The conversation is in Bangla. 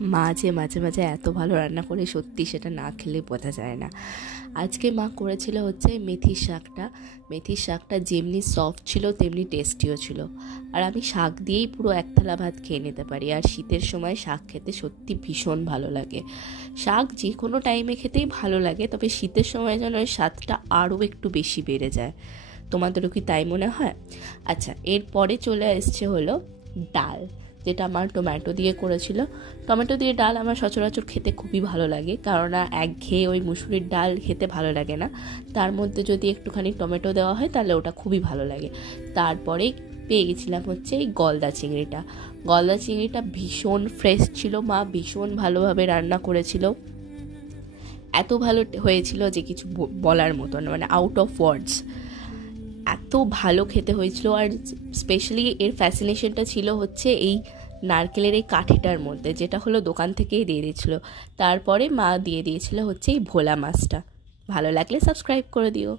মা যে মাঝে মাঝে এত ভালো রান্না করে সত্যি সেটা না খেলে বোঝা যায় না। আজকে মা করেছিল হচ্ছে মেথির শাকটা যেমনি সফট ছিল তেমনি টেস্টিও ছিল। আর আমি শাক দিয়েই পুরো এক থালা ভাত খেয়ে নিতে পারি। আর শীতের সময় শাক খেতে সত্যি ভীষণ ভালো লাগে। শাক যে কোনো টাইমে খেতেই ভালো লাগে, তবে শীতের সময় যেন ওই স্বাদটা আরও একটু বেশি বেড়ে যায়। তোমাদেরও কি তাই মনে হয়? আচ্ছা, এরপরে চলে এসছে হলো ডাল, যেটা আমার টমেটো দিয়ে করেছিল। টমেটো দিয়ে ডাল আমার সচরাচর খেতে খুবই ভালো লাগে, কারণ একঘেয়ে ওই মুসুরির ডাল খেতে ভালো লাগে না। তার মধ্যে যদি একটুখানি টমেটো দেওয়া হয় তাহলে ওটা খুবই ভালো লাগে। তারপরে পেয়ে গেছিলাম হচ্ছে এই গলদা চিংড়িটা ভীষণ ফ্রেশ ছিল, মা ভীষণ ভালোভাবে রান্না করেছিল। এত ভালো হয়েছিল যে কিছু বলার মতন, মানে আউট অফ ওয়ার্ডস। এত ভালো খেতে হয়েছিল। আর স্পেশালি এর ফ্যাসিনেশনটা ছিল হচ্ছে এই নারকেলের এই কাঠিটার মধ্যে, যেটা হলো দোকান থেকেই দিয়ে দিয়েছিল। তারপরে মা দিয়ে দিয়েছিল হচ্ছে এই ভোলা মাছটা। ভালো লাগলে সাবস্ক্রাইব করে দিও।